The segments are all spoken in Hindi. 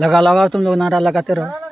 लगा लगाओ, तुम लोग नारा लगाते रहो।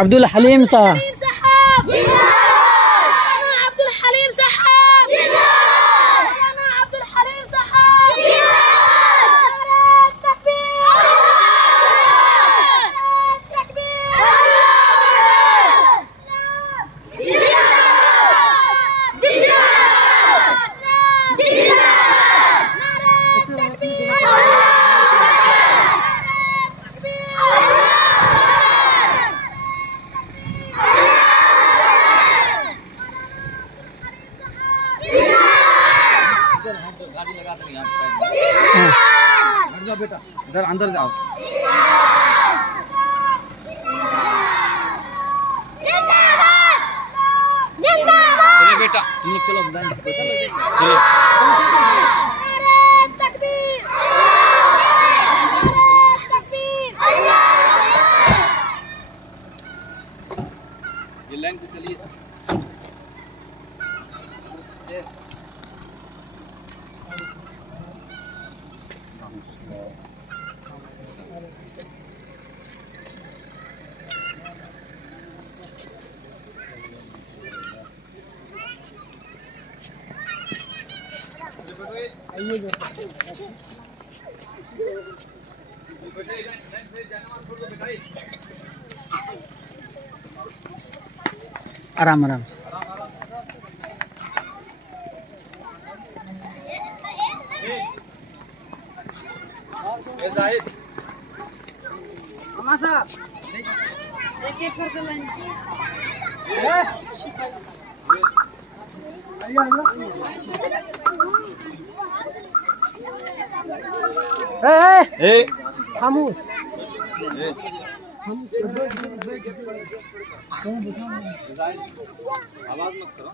अब्दुल हलीम साहब, अब्दुल हलीम साहब, अब्दुल हलीम साहब, बेटा इधर अंदर जाओ। चलो बेटा तुम लोग चलो चलो। ये लाइन पे चलिए। आराम आराम से। एक करके लाइन खामोश। आवाज मत करो।